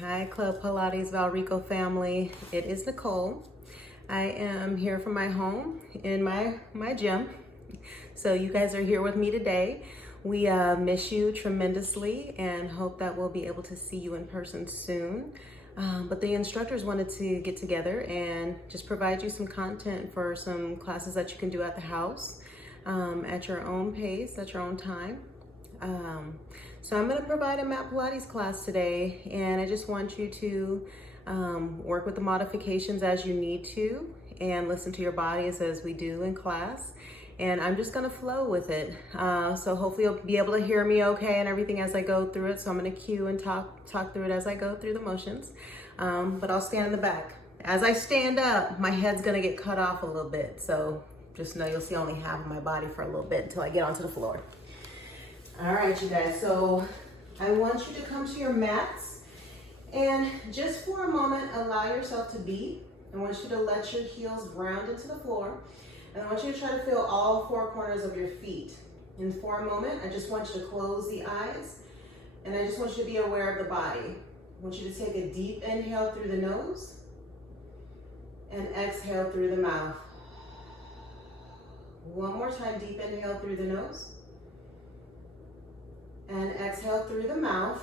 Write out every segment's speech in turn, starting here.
Hi, Club Pilates Valrico family. It is Nicole. I am here from my home in my gym. So you guys are here with me today. We miss you tremendously and hope that we'll be able to see you in person soon. But the instructors wanted to get together and just provide you some content for some classes that you can do at the house at your own pace, at your own time. So I'm going to provide a mat Pilates class today, and I just want you to work with the modifications as you need to and listen to your bodies as we do in class. And I'm just going to flow with it. So hopefully you'll be able to hear me okay and everything as I go through it. So I'm going to cue and talk through it as I go through the motions. But I'll stand in the back. As I stand up, my head's going to get cut off a little bit. So just know you'll see only half of my body for a little bit until I get onto the floor. All right, you guys, so I want you to come to your mats and just for a moment, allow yourself to be. I want you to let your heels ground into the floor, and I want you to try to feel all four corners of your feet. And for a moment, I just want you to close the eyes, and I just want you to be aware of the body. I want you to take a deep inhale through the nose and exhale through the mouth. One more time, deep inhale through the nose. And exhale through the mouth.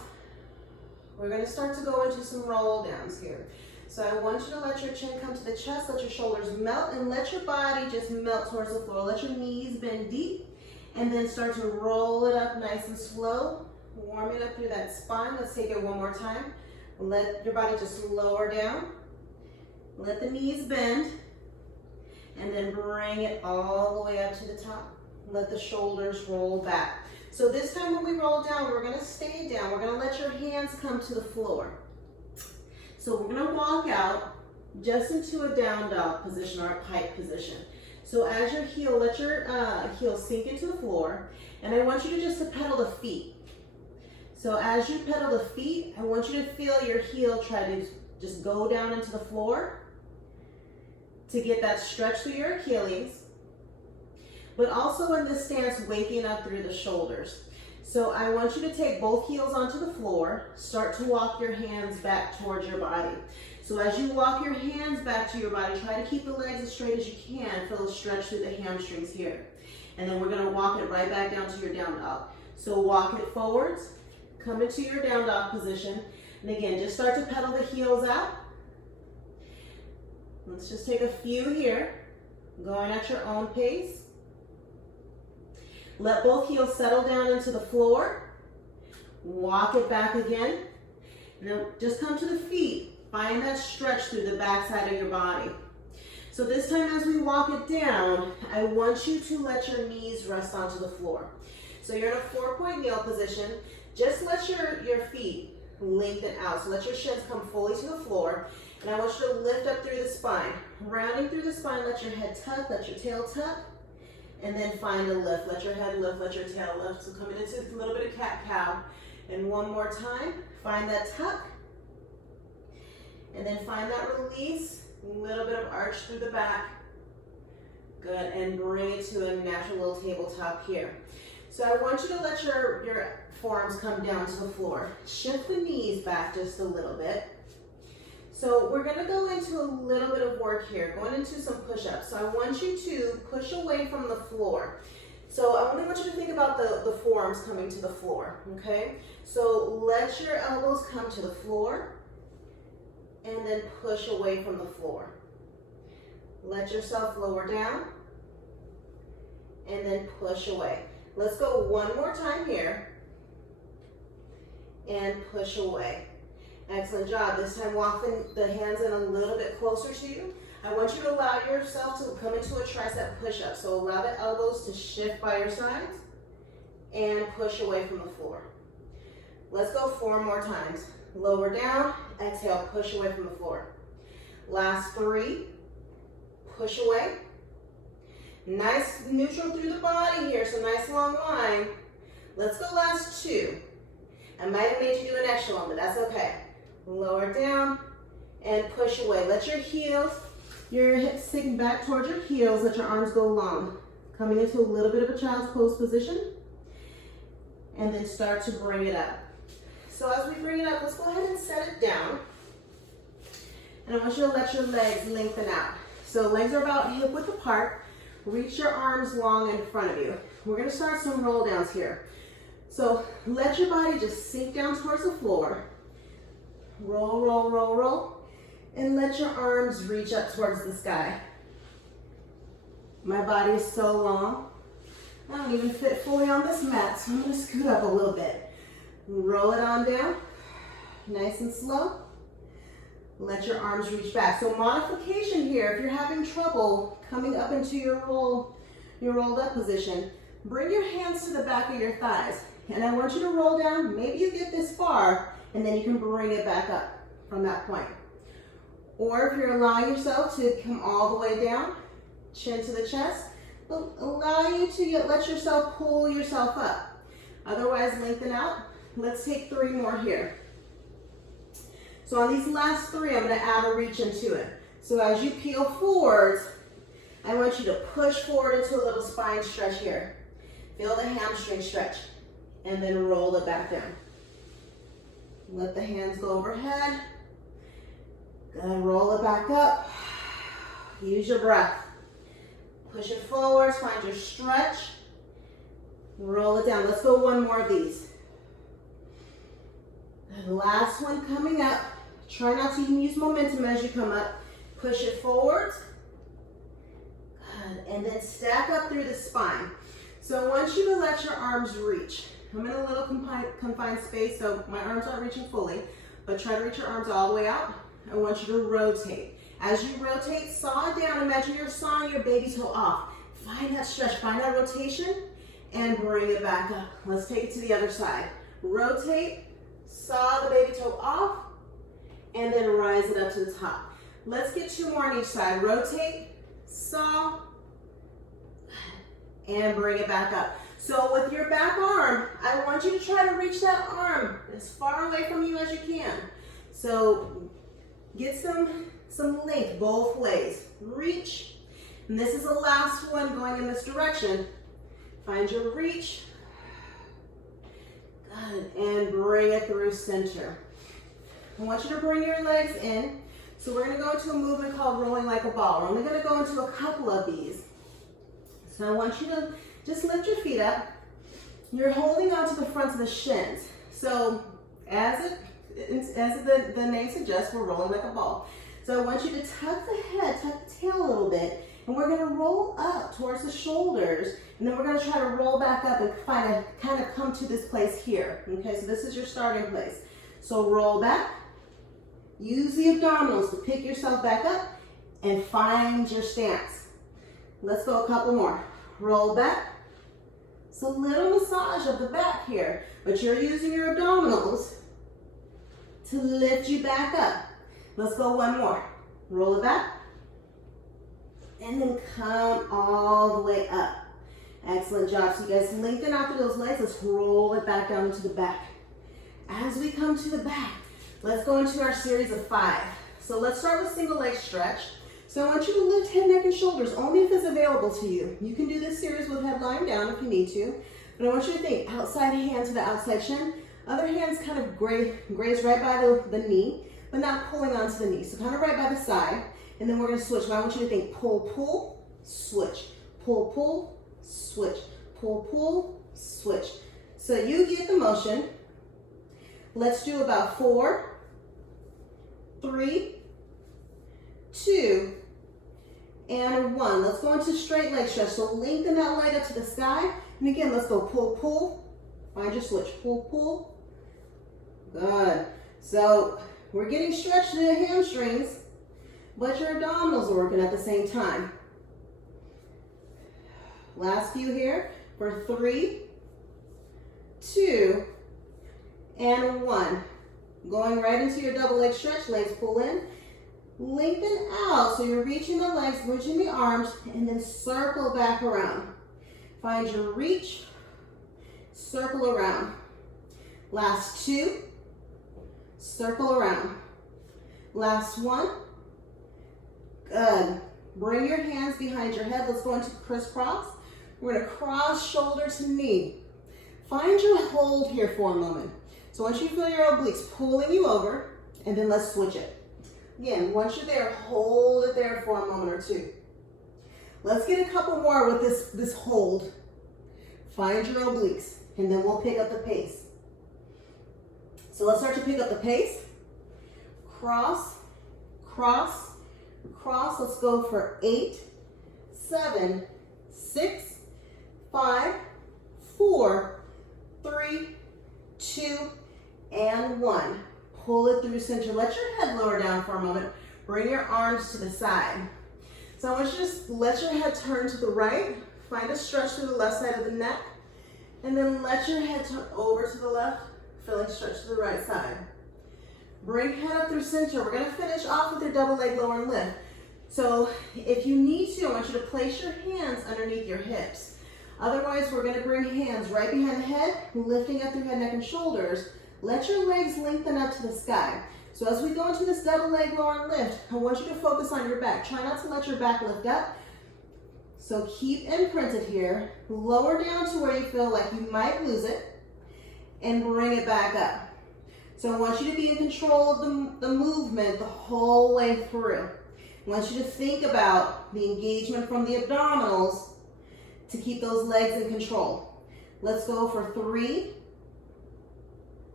We're going to start to go into some roll downs here. So I want you to let your chin come to the chest, let your shoulders melt, and let your body just melt towards the floor. Let your knees bend deep, and then start to roll it up nice and slow. Warm it up through that spine. Let's take it one more time. Let your body just lower down. Let the knees bend, and then bring it all the way up to the top. Let the shoulders roll back. So this time when we roll down, we're going to stay down. We're going to let your hands come to the floor. So we're going to walk out just into a down dog position or a pike position. So as your heel, let your heel sink into the floor. And I want you to just pedal the feet. So as you pedal the feet, I want you to feel your heel try to just go down into the floor to get that stretch through your Achilles. But also in this stance, waking up through the shoulders. So I want you to take both heels onto the floor, start to walk your hands back towards your body. So as you walk your hands back to your body, try to keep the legs as straight as you can. Feel a stretch through the hamstrings here. And then we're gonna walk it right back down to your down dog. So walk it forwards, come into your down dog position. And again, just start to pedal the heels out. Let's just take a few here, going at your own pace. Let both heels settle down into the floor. Walk it back again. Now just come to the feet. Find that stretch through the back side of your body. So this time as we walk it down, I want you to let your knees rest onto the floor. So you're in a 4-point kneel position. Just let your feet lengthen out. So let your shins come fully to the floor. And I want you to lift up through the spine. Rounding through the spine, let your head tuck, let your tail tuck. And then find a lift. Let your head lift, let your tail lift. So coming into a little bit of cat-cow. And one more time, find that tuck. And then find that release. A little bit of arch through the back. Good, and bring it to a natural little tabletop here. So I want you to let your forearms come down to the floor. Shift the knees back just a little bit. So we're going to go into a little bit of work here, going into some push-ups. So I want you to push away from the floor. So I only want you to think about the forearms coming to the floor, okay? So let your elbows come to the floor and then push away from the floor. Let yourself lower down and then push away. Let's go one more time here and push away. Excellent job. This time walk the hands in a little bit closer to you. I want you to allow yourself to come into a tricep push-up. So allow the elbows to shift by your sides and push away from the floor. Let's go 4 more times. Lower down, exhale, push away from the floor. Last 3, push away. Nice neutral through the body here, so nice long line. Let's go last 2. I might have made you do an extra one, but that's okay. Lower down and push away. Let your heels, your hips sink back towards your heels. Let your arms go long. Coming into a little bit of a child's pose position. And then start to bring it up. So as we bring it up, let's go ahead and set it down. And I want you to let your legs lengthen out. So legs are about hip width apart. Reach your arms long in front of you. We're gonna start some roll downs here. So let your body just sink down towards the floor. Roll, roll, roll, roll. And let your arms reach up towards the sky. My body is so long. I don't even fit fully on this mat, so I'm gonna scoot up a little bit. Roll it on down, nice and slow. Let your arms reach back. So modification here, if you're having trouble coming up into your rolled up position, bring your hands to the back of your thighs. And I want you to roll down, maybe you get this far, and then you can bring it back up from that point. Or if you're allowing yourself to come all the way down, chin to the chest, allow you to let yourself pull yourself up. Otherwise, lengthen out. Let's take 3 more here. So on these last 3, I'm going to add a reach into it. So as you peel forwards, I want you to push forward into a little spine stretch here. Feel the hamstring stretch. And then roll it back down. Let the hands go overhead. Good, roll it back up. Use your breath. Push it forward, find your stretch. Roll it down. Let's go 1 more of these. And last one coming up. Try not to even use momentum as you come up. Push it forward. Good. And then stack up through the spine. So I want you to let your arms reach. I'm in a little confined space, so my arms aren't reaching fully, but try to reach your arms all the way out. I want you to rotate. As you rotate, saw it down. Imagine you're sawing your baby toe off. Find that stretch, find that rotation, and bring it back up. Let's take it to the other side. Rotate, saw the baby toe off, and then rise it up to the top. Let's get 2 more on each side. Rotate, saw, and bring it back up. So with your back arm, I want you to try to reach that arm as far away from you as you can. So get some length both ways. Reach, and this is the last one going in this direction. Find your reach. Good, and bring it through center. I want you to bring your legs in. So we're gonna go into a movement called rolling like a ball. We're only gonna go into a couple of these. So I want you to just lift your feet up. You're holding onto the fronts of the shins. So as the name suggests, we're rolling like a ball. So I want you to tuck the head, tuck the tail a little bit, and we're gonna roll up towards the shoulders, and then we're gonna try to roll back up and kind of come to this place here. Okay, so this is your starting place. So roll back, use the abdominals to pick yourself back up, and find your stance. Let's go a couple more. Roll back. It's a little massage of the back here, but you're using your abdominals to lift you back up. Let's go 1 more. Roll it back. And then come all the way up. Excellent job. So you guys lengthen out through those legs. Let's roll it back down into the back. As we come to the back, let's go into our series of 5. So let's start with single leg stretch. So I want you to lift head, neck, and shoulders only if it's available to you. You can do this series with head lying down if you need to. But I want you to think outside hand to the outside shin. Other hands kind of graze right by the knee, but not pulling onto the knee. So kind of right by the side. And then we're going to switch. So I want you to think pull, pull, switch. Pull, pull, switch. Pull, pull, switch. So you get the motion. Let's do about 4, 3, 2, and 1. Let's go into straight leg stretch. So lengthen that leg up to the sky. And again, let's go pull, pull. Find your switch. Pull, pull. Good. So we're getting stretched to the hamstrings, but your abdominals are working at the same time. Last few here for 3, 2, and 1. Going right into your double leg stretch. Legs pull in. Lengthen out, so you're reaching the legs, reaching the arms, and then circle back around. Find your reach, circle around. Last 2, circle around. Last 1, good. Bring your hands behind your head. Let's go into crisscross. We're gonna cross shoulder to knee. Find your hold here for a moment. So once you feel your obliques pulling you over, and then let's switch it. Again, once you're there, hold it there for a moment or two. Let's get a couple more with this hold. Find your obliques, and then we'll pick up the pace. So let's start to pick up the pace. Cross, cross, cross. Let's go for 8, 7, 6, 5, 4, 3, 2, and 1. Pull it through center. Let your head lower down for a moment. Bring your arms to the side. So I want you to just let your head turn to the right. Find a stretch through the left side of the neck. And then let your head turn over to the left. Feeling stretch to the right side. Bring head up through center. We're going to finish off with your double leg lower and lift. So if you need to, I want you to place your hands underneath your hips. Otherwise, we're going to bring hands right behind the head, lifting up through head, neck, and shoulders. Let your legs lengthen up to the sky. So as we go into this double leg lower and lift, I want you to focus on your back. Try not to let your back lift up. So keep imprinted here. Lower down to where you feel like you might lose it, and bring it back up. So I want you to be in control of the movement the whole way through. I want you to think about the engagement from the abdominals to keep those legs in control. Let's go for 3.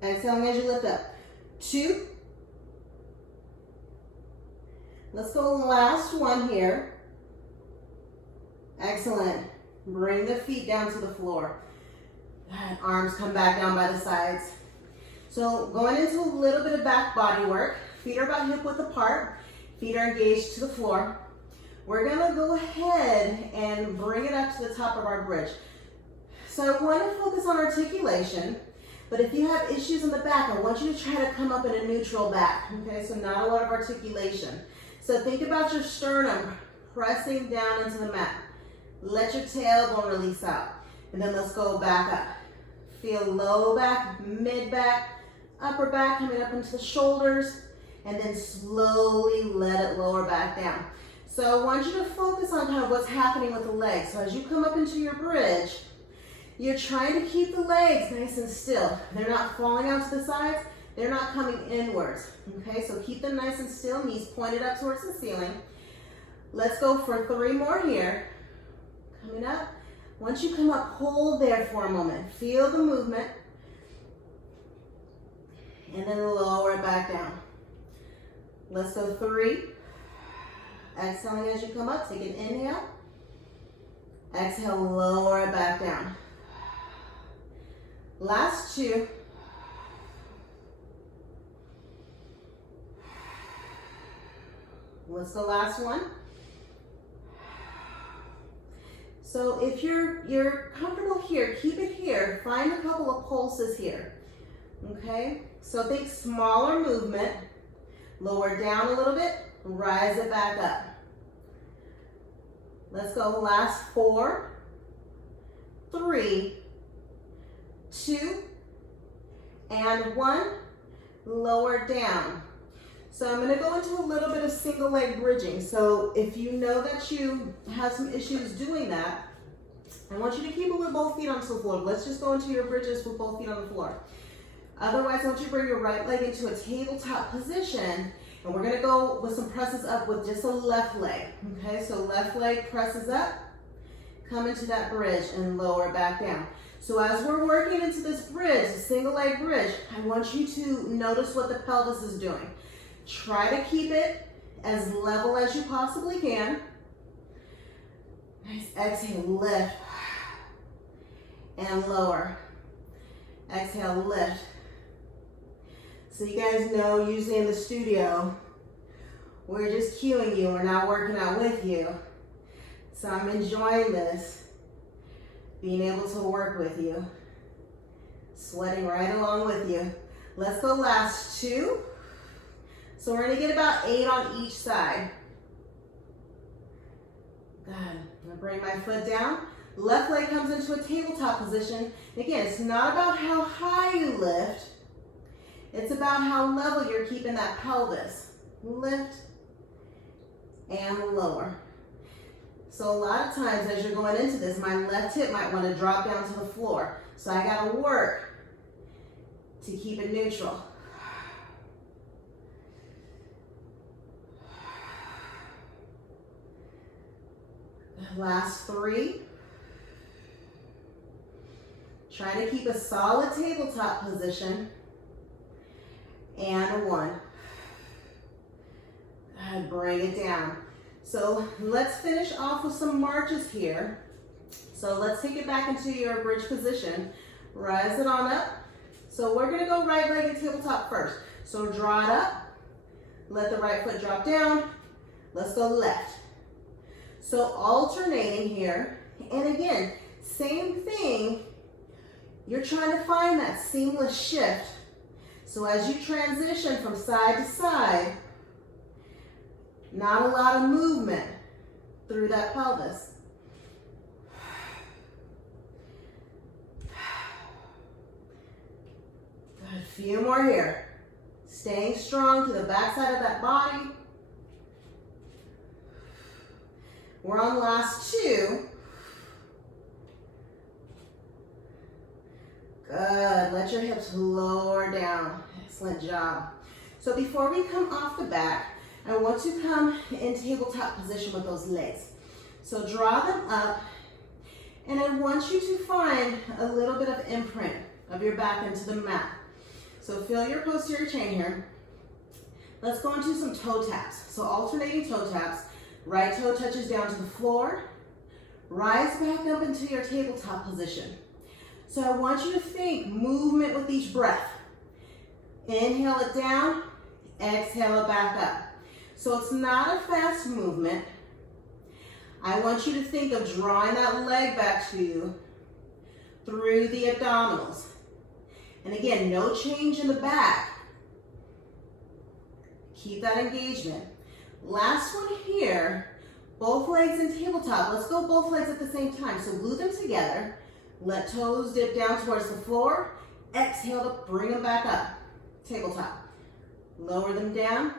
Exhaling as you lift up. 2. Let's go last one here. Excellent. Bring the feet down to the floor. Arms come back down by the sides. So going into a little bit of back body work. Feet are about hip width apart. Feet are engaged to the floor. We're gonna go ahead and bring it up to the top of our bridge. So I want to focus on articulation, but if you have issues in the back, I want you to try to come up in a neutral back. Okay, so not a lot of articulation. So think about your sternum pressing down into the mat. Let your tailbone release out. And then let's go back up. Feel low back, mid back, upper back coming up into the shoulders, and then slowly let it lower back down. So I want you to focus on kind of what's happening with the legs. So as you come up into your bridge, you're trying to keep the legs nice and still. They're not falling out to the sides. They're not coming inwards. Okay, so keep them nice and still, knees pointed up towards the ceiling. Let's go for 3 more here. Coming up. Once you come up, hold there for a moment. Feel the movement. And then lower it back down. Let's go 3. Exhaling as you come up, take an inhale. Exhale, lower it back down. Last 2. What's the last one? So if you're comfortable here, keep it here. Find a couple of pulses here. Okay? So think smaller movement. Lower down a little bit, rise it back up. Let's go last 4, 3, 2, and 1. Lower down. So I'm going to go into a little bit of single leg bridging. So if you know that you have some issues doing that, I want you to keep it with both feet onto the floor. Let's just go into your bridges with both feet on the floor. Otherwise, I want you to bring your right leg into a tabletop position, and we're going to go with some presses up with just a left leg. Okay, so left leg presses up, come into that bridge and lower back down. So as we're working into this bridge, a single leg bridge, I want you to notice what the pelvis is doing. Try to keep it as level as you possibly can. Nice, exhale, lift, and lower. Exhale, lift. So you guys know, usually in the studio, we're just cueing you, we're not working out with you. So I'm enjoying this, being able to work with you, sweating right along with you. Let's go last 2. So we're gonna get about 8 on each side. Good. I'm gonna bring my foot down. Left leg comes into a tabletop position. Again, it's not about how high you lift. It's about how level you're keeping that pelvis. Lift and lower. So a lot of times as you're going into this, my left hip might want to drop down to the floor. So I gotta work to keep it neutral. Last 3. Try to keep a solid tabletop position. And 1. Good, bring it down. So let's finish off with some marches here. So let's take it back into your bridge position. Rise it on up. So we're gonna go right-legged tabletop first. So draw it up. Let the right foot drop down. Let's go left. So alternating here. And again, same thing. You're trying to find that seamless shift. So as you transition from side to side, not a lot of movement through that pelvis. A few more here. Staying strong to the backside of that body. We're on last 2. Good. Let your hips lower down. Excellent job. So before we come off the back, I want to come in tabletop position with those legs. So draw them up, and I want you to find a little bit of imprint of your back into the mat. So feel your posterior chain here. Let's go into some toe taps. So alternating toe taps. Right toe touches down to the floor. Rise back up into your tabletop position. So I want you to think movement with each breath. Inhale it down, exhale it back up. So it's not a fast movement. I want you to think of drawing that leg back to you through the abdominals. And again, no change in the back. Keep that engagement. Last one here, both legs in tabletop. Let's go both legs at the same time. So glue them together. Let toes dip down towards the floor. Exhale to bring them back up. Tabletop. Lower them down.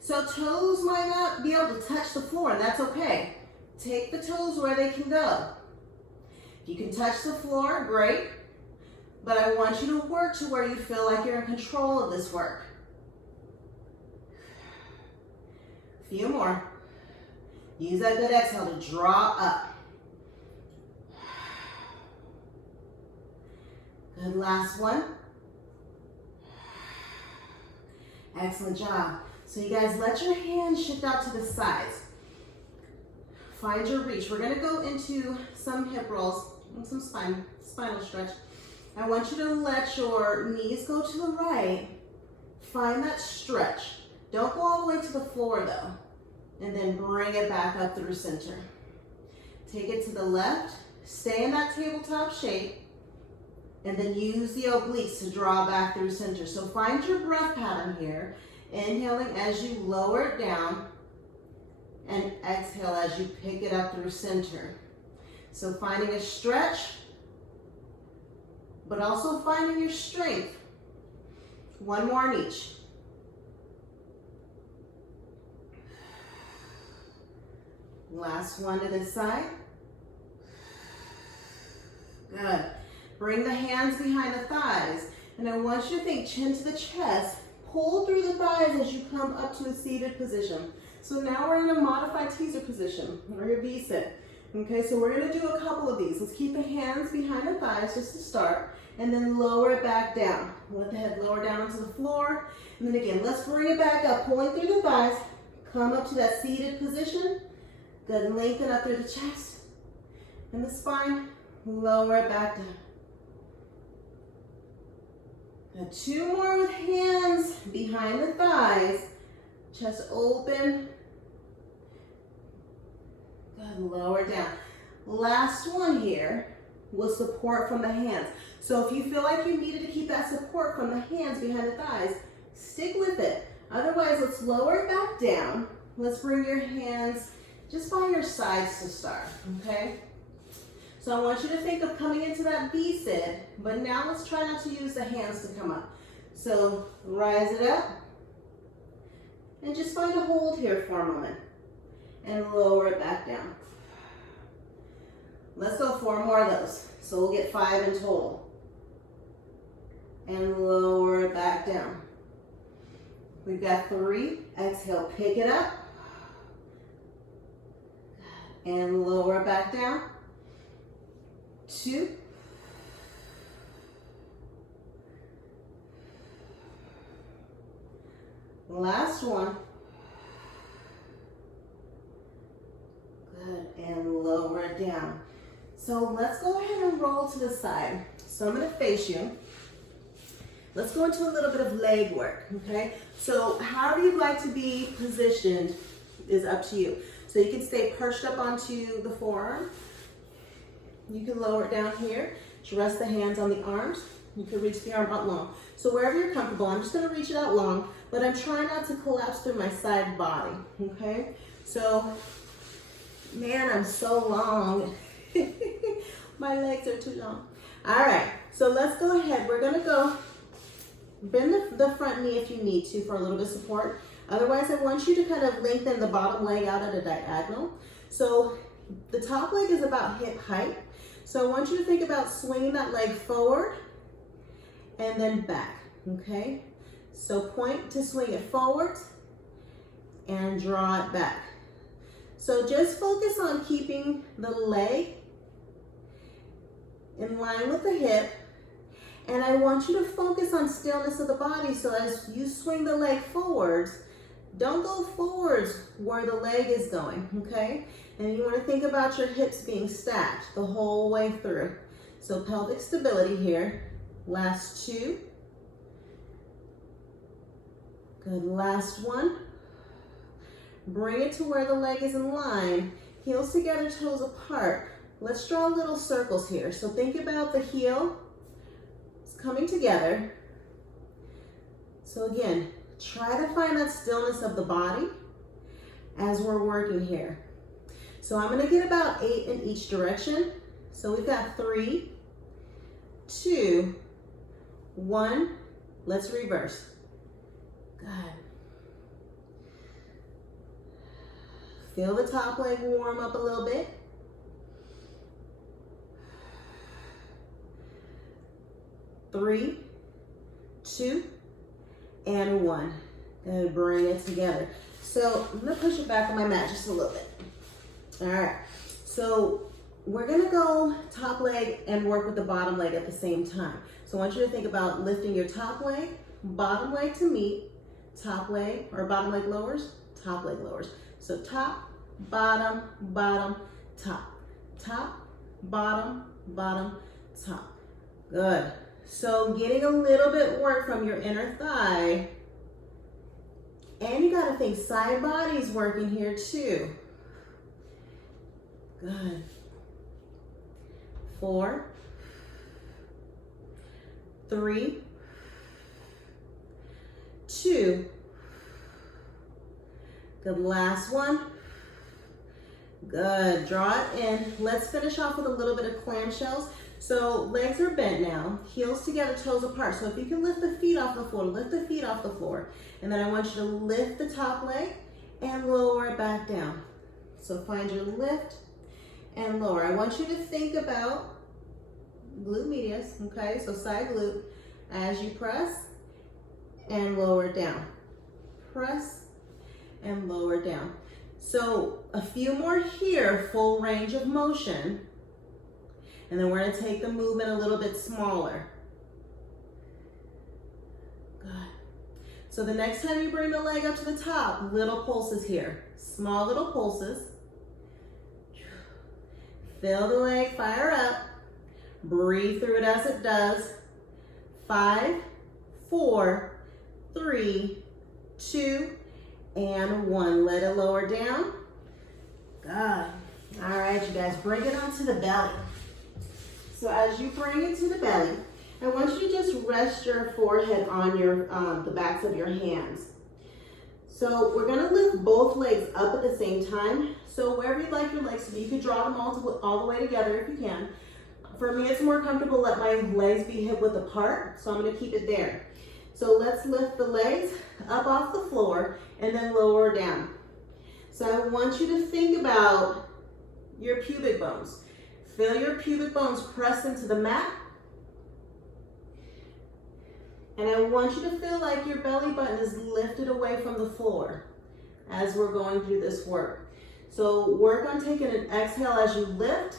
So toes might not be able to touch the floor, and that's okay. Take the toes where they can go. If you can touch the floor, great. But I want you to work to where you feel like you're in control of this work. A few more. Use that good exhale to draw up. Good, last one. Excellent job. So you guys let your hands shift out to the sides. Find your reach. We're gonna go into some hip rolls and some spinal stretch. I want you to let your knees go to the right. Find that stretch. Don't go all the way to the floor though. And then bring it back up through center. Take it to the left. Stay in that tabletop shape. And then use the obliques to draw back through center. So find your breath pattern here. Inhaling as you lower it down. And exhale as you pick it up through center. So finding a stretch, but also finding your strength. One more in each. Last one to this side. Good. Bring the hands behind the thighs. And I want you to think chin to the chest. Pull through the thighs as you come up to a seated position. So now we're in a modified teaser position, or your V-sit. Okay, so we're gonna do a couple of these. Let's keep the hands behind the thighs just to start, and then lower it back down. Let the head lower down onto the floor. And then again, let's bring it back up, pulling through the thighs. Come up to that seated position. Then lengthen up through the chest and the spine. Lower it back down. Now 2 more with hands behind the thighs. Chest open. Good, lower down. Last one here was support from the hands. So if you feel like you needed to keep that support from the hands behind the thighs, stick with it. Otherwise, let's lower it back down. Let's bring your hands just by your sides to start, okay? So I want you to think of coming into that V-sit, but now let's try not to use the hands to come up. So rise it up, and just find a hold here for a moment, and lower it back down. Let's go 4 more of those. So we'll get 5 in total. And lower it back down. We've got 3. Exhale, pick it up. and lower back down. 2. Last one. Good, and lower it down. So let's go ahead and roll to the side. So I'm gonna face you. Let's go into a little bit of leg work, okay? So however you'd like to be positioned is up to you. So you can stay perched up onto the forearm. You can lower it down here. Just rest the hands on the arms. You can reach the arm out long. So wherever you're comfortable, I'm just gonna reach it out long, but I'm trying not to collapse through my side body, okay? So, man, I'm so long. My legs are too long. All right, so let's go ahead. We're gonna go bend the front knee if you need to for a little bit of support. Otherwise, I want you to kind of lengthen the bottom leg out at a diagonal. So the top leg is about hip height. So I want you to think about swinging that leg forward and then back, okay? So point to swing it forward and draw it back. So just focus on keeping the leg in line with the hip, and I want you to focus on stillness of the body. So as you swing the leg forwards, don't go forwards where the leg is going, okay? And you want to think about your hips being stacked the whole way through. So pelvic stability here. Last 2. Good, last one. Bring it to where the leg is in line. Heels together, toes apart. Let's draw little circles here. So think about the heel coming together. So again, try to find that stillness of the body as we're working here. So I'm gonna get about 8 in each direction. So we've got 3, 2, 1. Let's reverse. Good. Feel the top leg warm up a little bit. Three, 2, and 1. Good, bring it together. So I'm gonna push it back on my mat just a little bit. All right, so we're gonna go top leg and work with the bottom leg at the same time. So I want you to think about lifting your top leg, bottom leg to meet, top leg, or bottom leg lowers, top leg lowers. So top, bottom, bottom, top. Top, bottom, bottom, top. Good. So getting a little bit work from your inner thigh. And you gotta think side body's working here too. Good. 4, 3, 2. Good, last one. Good, draw it in. Let's finish off with a little bit of clam shells. So legs are bent now, heels together, toes apart. So if you can lift the feet off the floor, lift the feet off the floor. And then I want you to lift the top leg and lower it back down. So find your lift and lower. I want you to think about glute medius, okay? So side glute as you press and lower it down. Press and lower it down. So a few more here, full range of motion. And then we're gonna take the movement a little bit smaller. Good. So the next time you bring the leg up to the top, little pulses here. Small little pulses. Feel the leg fire up. Breathe through it as it does. 5, 4, 3, 2, and 1. Let it lower down. Good. All right, you guys, bring it onto the belly. So as you bring it to the belly, I want you to just rest your forehead on your the backs of your hands. So we're gonna lift both legs up at the same time. So wherever you'd like your legs to be, you can draw them all the way together if you can. For me, it's more comfortable let my legs be hip width apart, so I'm gonna keep it there. So let's lift the legs up off the floor and then lower down. So I want you to think about your pubic bones. Feel your pubic bones press into the mat. And I want you to feel like your belly button is lifted away from the floor as we're going through this work. So work on taking an exhale as you lift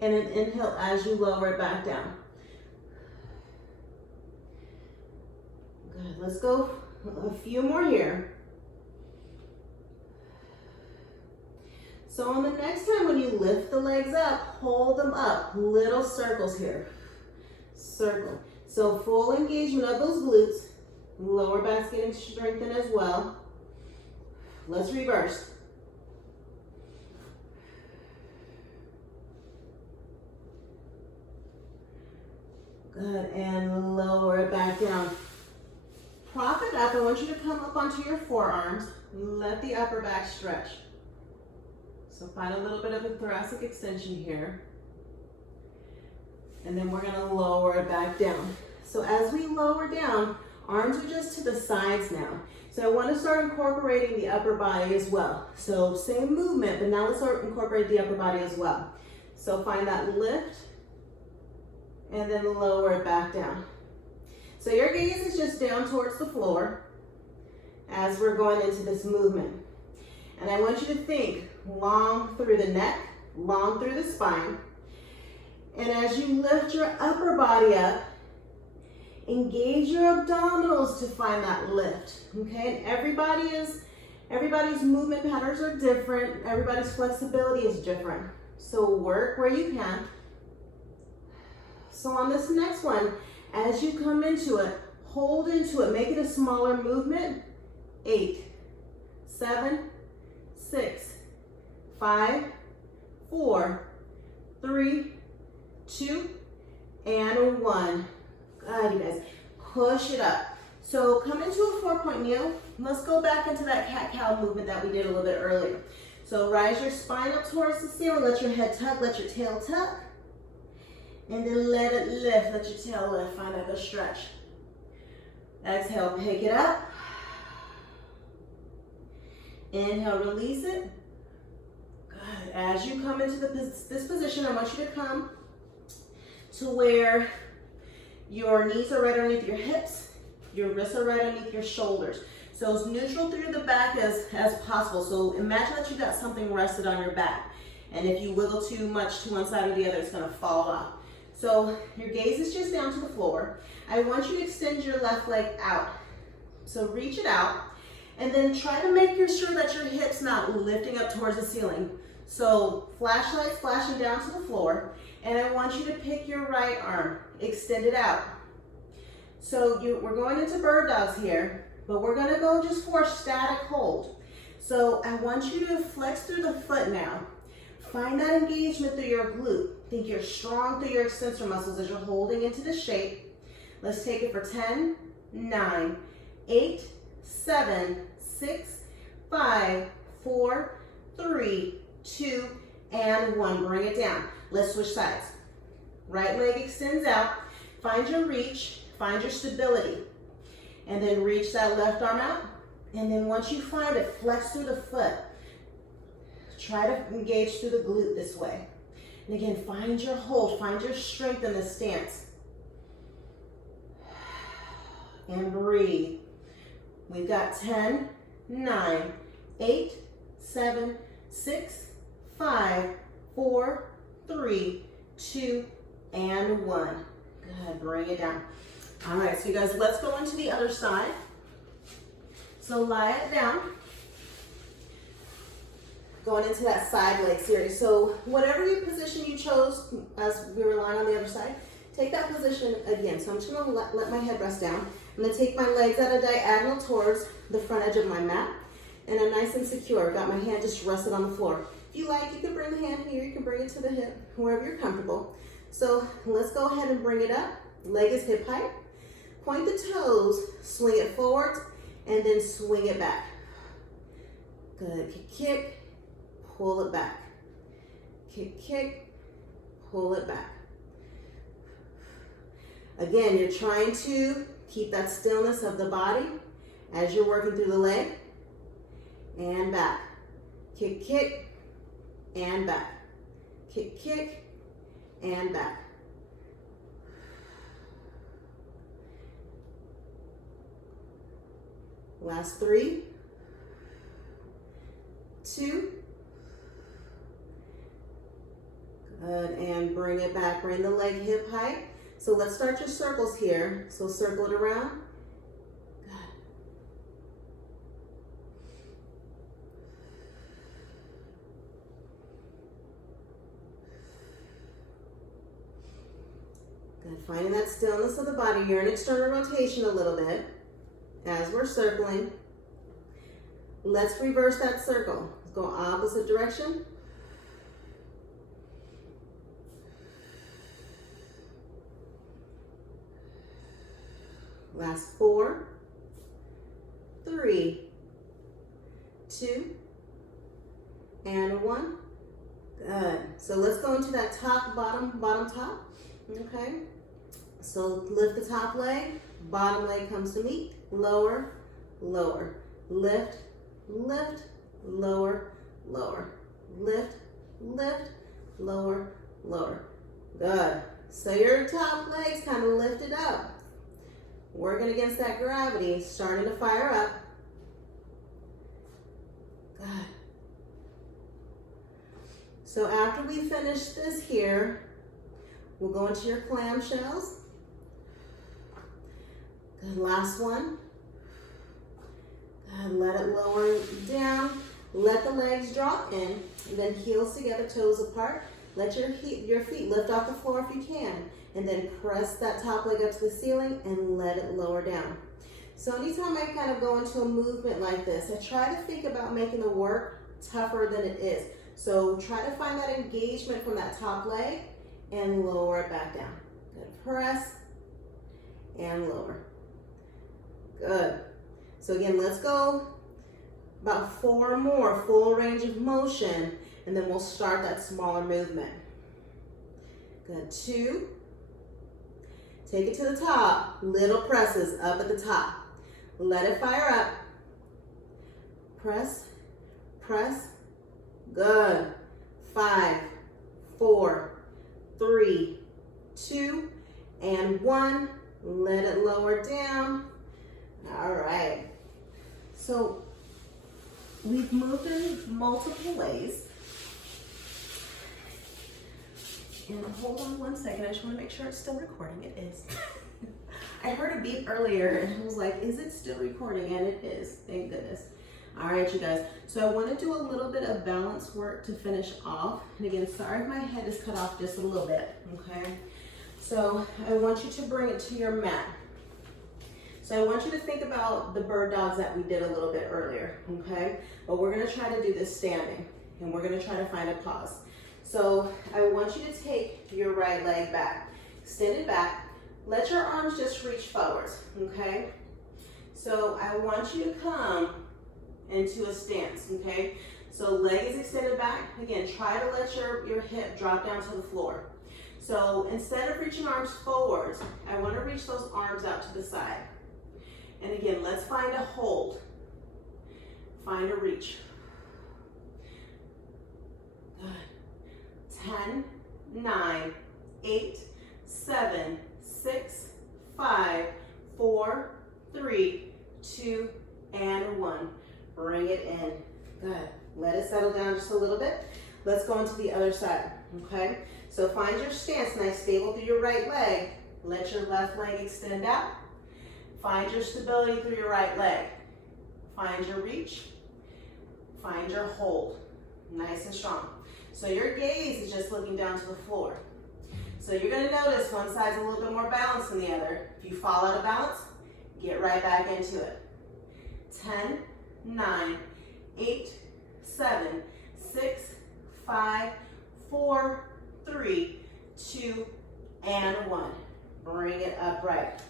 and an inhale as you lower it back down. Good, let's go a few more here. So on the next time when you lift the legs up, hold them up, little circles here. Circle. So full engagement of those glutes, lower back's getting strengthened as well. Let's reverse. Good, and lower it back down. Prop it up. I want you to come up onto your forearms. Let the upper back stretch. So find a little bit of a thoracic extension here. And then we're gonna lower it back down. So as we lower down, arms are just to the sides now. So I wanna start incorporating the upper body as well. So same movement, but now let's start incorporate the upper body as well. So find that lift, and then lower it back down. So your gaze is just down towards the floor as we're going into this movement. And I want you to think long through the neck, long through the spine. And as you lift your upper body up, engage your abdominals to find that lift, okay? And everybody's movement patterns are different. Everybody's flexibility is different. So work where you can. So on this next one, as you come into it, hold into it, make it a smaller movement. 8, 7, 6, 5, 4, 3, 2, and 1. Good, you guys. Push it up. So come into a 4-point kneel. Let's go back into that cat-cow movement that we did a little bit earlier. So rise your spine up towards the ceiling. Let your head tuck. Let your tail tuck. And then let it lift. Let your tail lift. Find that good stretch. Exhale, pick it up. Inhale, release it. Good. As you come into this position, I want you to come to where your knees are right underneath your hips, your wrists are right underneath your shoulders. So as neutral through the back as possible. So imagine that you got something rested on your back. And if you wiggle too much to one side or the other, it's gonna fall off. So your gaze is just down to the floor. I want you to extend your left leg out. So reach it out, and then try to make sure that your hip's not lifting up towards the ceiling. So flashlights flashing down to the floor, and I want you to pick your right arm, extend it out. So we're going into bird dogs here, but we're gonna go just for a static hold. So I want you to flex through the foot now. Find that engagement through your glute. Think you're strong through your extensor muscles as you're holding into the shape. Let's take it for 10, 9, 8, 7, 6, 5, 4, 3, 2, and 1. Bring it down. Let's switch sides. Right leg extends out. Find your reach, find your stability. And then reach that left arm out. And then once you find it, flex through the foot. Try to engage through the glute this way. And again, find your hold, find your strength in this stance. And breathe. We've got 10, 9, 8, 7, 6, 5, 4, 3, 2, and 1. Good, bring it down. All right, so you guys, let's go into the other side. So lie it down. Going into that side leg series. So whatever your position you chose as we were lying on the other side, take that position again. So I'm just gonna let my head rest down. I'm gonna take my legs at a diagonal towards the front edge of my mat, and I'm nice and secure. Got my hand just rested on the floor. If you like, you can bring the hand here, you can bring it to the hip, wherever you're comfortable. So let's go ahead and bring it up. Leg is hip height. Point the toes, swing it forwards, and then swing it back. Good, kick, pull it back. Kick, pull it back. Again, you're trying to keep that stillness of the body as you're working through the leg. And back. Kick, and back. Kick, and back. Last 3, 2, Good, and bring it back. Bring the leg hip height. So let's start your circles here. So circle it around. Good, finding that stillness of the body. You're in external rotation a little bit as we're circling. Let's reverse that circle. Let's go opposite direction. Last 4, 3, 2, and 1. Good. So let's go into that top, bottom, bottom, top. Okay. So lift the top leg, bottom leg comes to meet, lower, lower, lift, lift, lower, lower, lift, lift, lower, lower. Good. So your top leg's kind of lifted up. Working against that gravity, starting to fire up. Good. So after we finish this here, we'll go into your clam shells. Good, last one. Good, let it lower down. Let the legs drop in, and then heels together, toes apart. Let your feet lift off the floor if you can, and then press that top leg up to the ceiling and let it lower down. So anytime I kind of go into a movement like this, I try to think about making the work tougher than it is. So try to find that engagement from that top leg and lower it back down. Good, press and lower. Good. So again, let's go about 4 more, full range of motion, and then we'll start that smaller movement. Good, 2. Take it to the top, little presses up at the top. Let it fire up. Press, press, good. 5, 4, 3, 2, and 1. Let it lower down. All right. So we've moved in multiple ways. And hold on one second, I just want to make sure it's still recording. It is. I heard a beep earlier and I was like, is it still recording? And it is, thank goodness. All right, you guys. So I want to do a little bit of balance work to finish off. And again, sorry if my head is cut off just a little bit, okay? So I want you to bring it to your mat. So I want you to think about the bird dogs that we did a little bit earlier, okay? But we're gonna try to do this standing, and we're gonna try to find a pause. So I want you to take your right leg back, extend it back, let your arms just reach forwards, okay? So I want you to come into a stance, okay? So leg is extended back. Again, try to let your hip drop down to the floor. So instead of reaching arms forwards, I want to reach those arms out to the side. And again, let's find a hold. Find a reach. Good. 10, 9, 8, 7, 6, 5, 4, 3, 2, and 1. Bring it in. Good. Let it settle down just a little bit. Let's go into the other side, okay? So find your stance, nice stable through your right leg. Let your left leg extend out. Find your stability through your right leg. Find your reach. Find your hold. Nice and strong. So your gaze is just looking down to the floor. So you're going to notice one side's a little bit more balanced than the other. If you fall out of balance, get right back into it. 10, 9, 8, 7, 6, 5, 4, 3, 2, and 1. Bring it upright.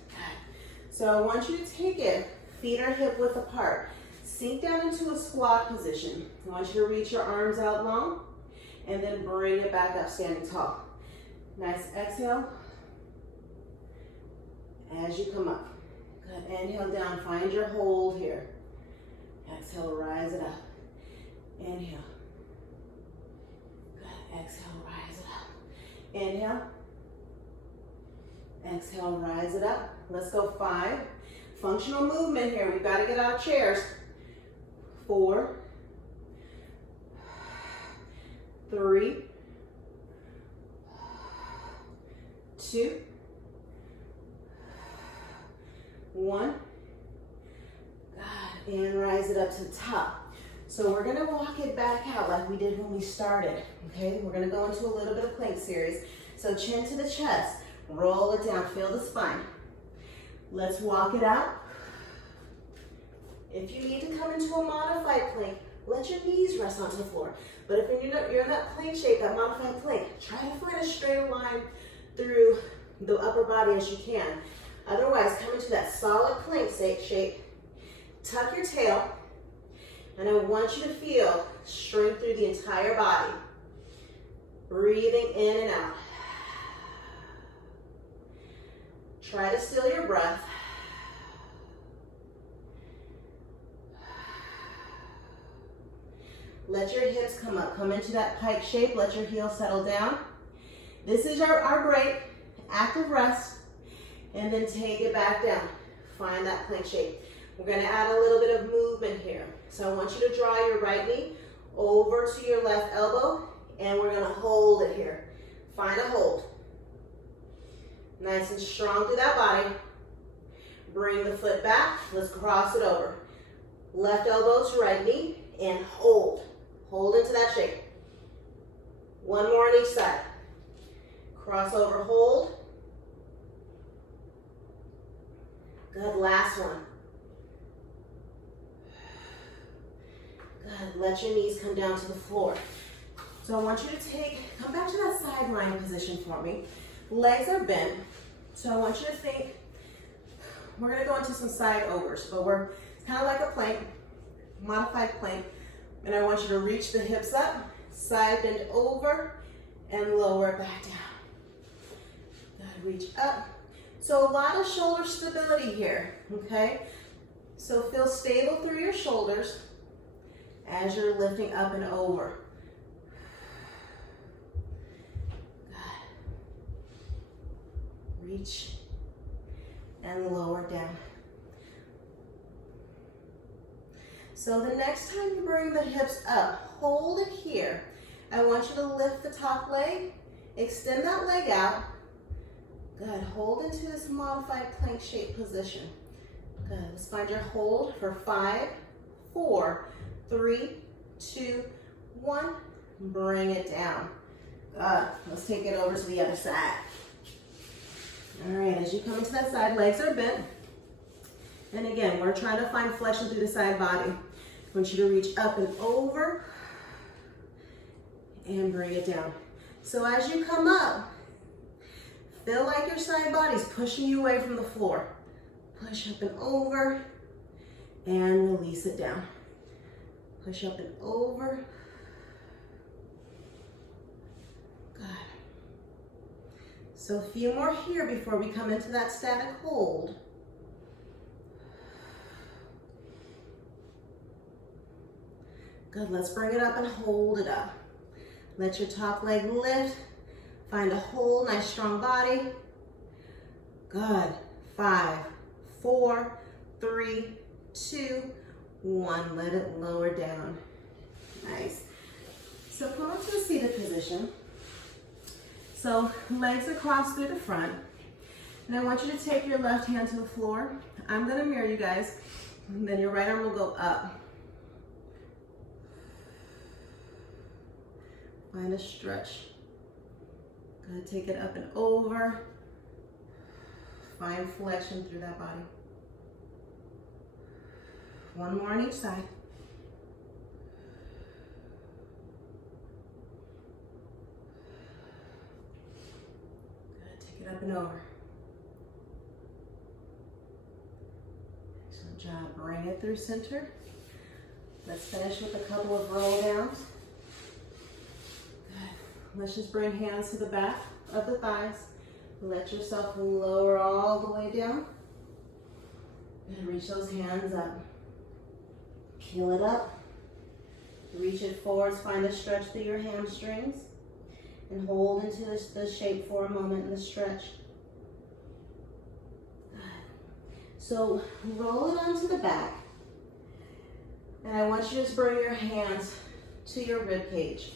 So I want you to take it, feet are hip width apart. Sink down into a squat position. I want you to reach your arms out long and then bring it back up standing tall. Nice exhale as you come up. Good, inhale down, find your hold here. Exhale, rise it up. Inhale. Good, exhale, rise it up. Inhale. Exhale, rise it up. Let's go 5. Functional movement here. We've got to get out of chairs. 4, 3, 2, 1. God, and rise it up to the top. So we're gonna walk it back out like we did when we started, okay? We're gonna go into a little bit of plank series. So chin to the chest, roll it down, feel the spine. Let's walk it out. If you need to come into a modified plank, let your knees rest onto the floor. But if you're in that plank shape, that modified plank, try to find a straight line through the upper body as you can. Otherwise, come into that solid plank shape, tuck your tail, and I want you to feel strength through the entire body. Breathing in and out. Try to still your breath. Let your hips come up. Come into that pike shape. Let your heels settle down. This is our break. Active rest. And then take it back down. Find that plank shape. We're going to add a little bit of movement here. So I want you to draw your right knee over to your left elbow. And we're going to hold it here. Find a hold. Nice and strong through that body. Bring the foot back. Let's cross it over. Left elbow to right knee and hold. Hold into that shape. One more on each side. Cross over, hold. Good, last one. Good, let your knees come down to the floor. So I want you to come back to that side lying position for me. Legs are bent. So I want you to think, we're gonna go into some side overs, but it's kind of like a plank, modified plank. And I want you to reach the hips up, side bend over, and lower it back down. Good, reach up. So a lot of shoulder stability here, okay? So feel stable through your shoulders as you're lifting up and over. Good. Reach and lower down. So the next time you bring the hips up, hold it here. I want you to lift the top leg, extend that leg out. Good, hold into this modified plank shape position. Good, let's find your hold for 5, 4, 3, 2, 1. Bring it down. Good, let's take it over to the other side. All right, as you come into that side, legs are bent. And again, we're trying to find flexion through the side body. I want you to reach up and over and bring it down. So as you come up, feel like your side body's pushing you away from the floor. Push up and over and release it down. Push up and over. Good. So a few more here before we come into that static hold. Good, let's bring it up and hold it up. Let your top leg lift. Find a hold, nice strong body. Good, 5, 4, 3, 2, 1. Let it lower down. Nice. So come up to a seated position. So legs are crossed through the front. And I want you to take your left hand to the floor. I'm gonna mirror you guys. And then your right arm will go up. Find a stretch. Good, take it up and over. Find flexion through that body. One more on each side. Good, take it up and over. Excellent job, bring it through center. Let's finish with a couple of roll downs. Let's just bring hands to the back of the thighs. Let yourself lower all the way down. And reach those hands up. Peel it up. Reach it forwards. Find a stretch through your hamstrings. And hold into this shape for a moment in the stretch. Good. So roll it onto the back. And I want you to just bring your hands to your rib cage.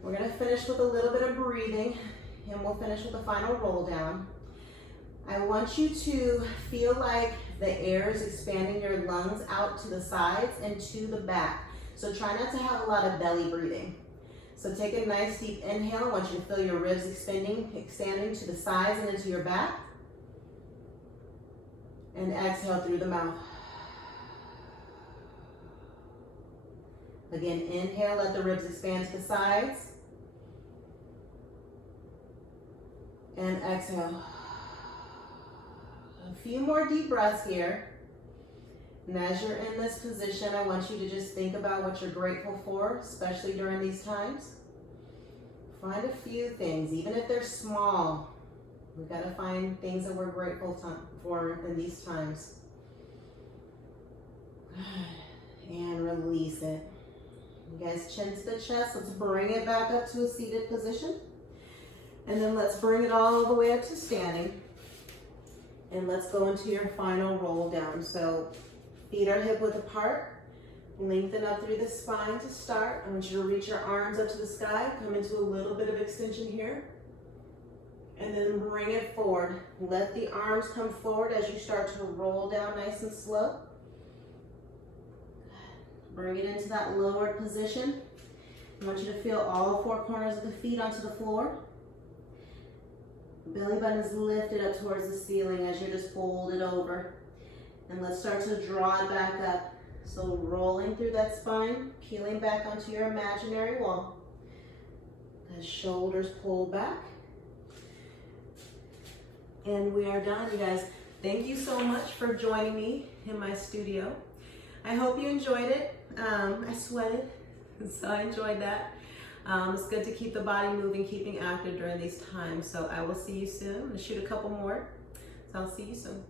We're going to finish with a little bit of breathing and we'll finish with the final roll down. I want you to feel like the air is expanding your lungs out to the sides and to the back. So try not to have a lot of belly breathing. So take a nice deep inhale. I want you to feel your ribs expanding to the sides and into your back. And exhale through the mouth. Again, inhale, let the ribs expand to the sides. And exhale. A few more deep breaths here. And as you're in this position, I want you to just think about what you're grateful for, especially during these times. Find a few things, even if they're small. We've got to find things that we're grateful for in these times. Good. And release it. You guys, chin to the chest. Let's bring it back up to a seated position. And then let's bring it all the way up to standing. And let's go into your final roll down. So feet are hip width apart. Lengthen up through the spine to start. I want you to reach your arms up to the sky. Come into a little bit of extension here. And then bring it forward. Let the arms come forward as you start to roll down nice and slow. Bring it into that lowered position. I want you to feel all four corners of the feet onto the floor. Belly button is lifted up towards the ceiling as you're just folded over. And let's start to draw it back up. So rolling through that spine, peeling back onto your imaginary wall. The shoulders pull back. And we are done, you guys. Thank you so much for joining me in my studio. I hope you enjoyed it. I sweated, so I enjoyed that. It's good to keep the body moving, keeping active during these times. So I will see you soon. I'm gonna shoot a couple more. So I'll see you soon.